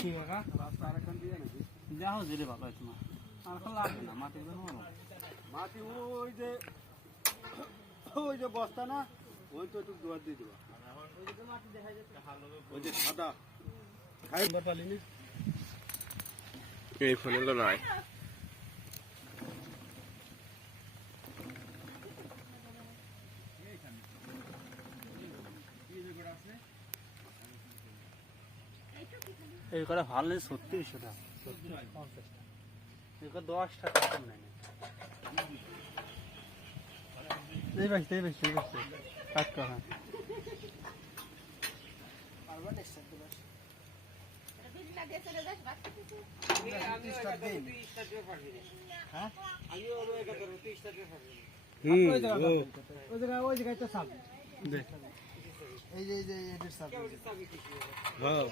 ঠিক আছে রাস্তা আরেকখান দিয়ে নাকি দেখো জেলে ভালো হয় তোমার আর এখন লাগবে না মাটি মাটি ওই যে বস্তা না ওই তো একটু দোয়ার দিয়ে দেবা ওই যে সাদা খাই পালিনি এই ফোনে তো নাই এই করে ভালো 36 টাকা 50 টাকা এই করে 10 টাকা কম নাই এই ভাই কাট কর হ্যাঁ পারবা নেক্সট টাইম দিবাস এটা বিল লাগে চলে যাস বাচ্চা কিছু আমি 30 টাকা দেই 30 টাকা পারবি হ্যাঁ আমি ওর 30 টাকা পারবি ওই জায়গায় তো সাব এই যে এদের সাব হ্যাঁ